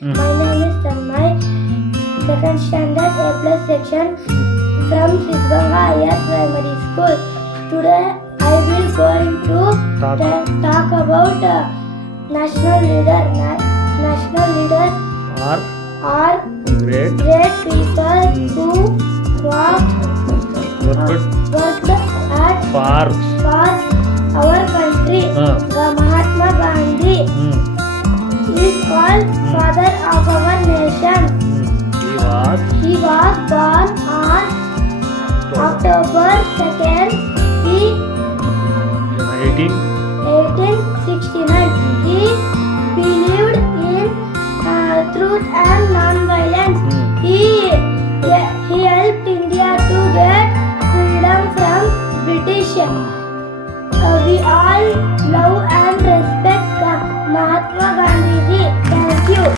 My name is Tanmay, second standard A plus section from Sidganga Higher Primary School. Today I will going to talk about national leader. National leader are Great. people who worked at For. for our country. Mahatma Gandhi is called father of our nation. He was born on October 2nd, 1869. He believed in truth and non-violence. He helped India to get freedom from British. We all love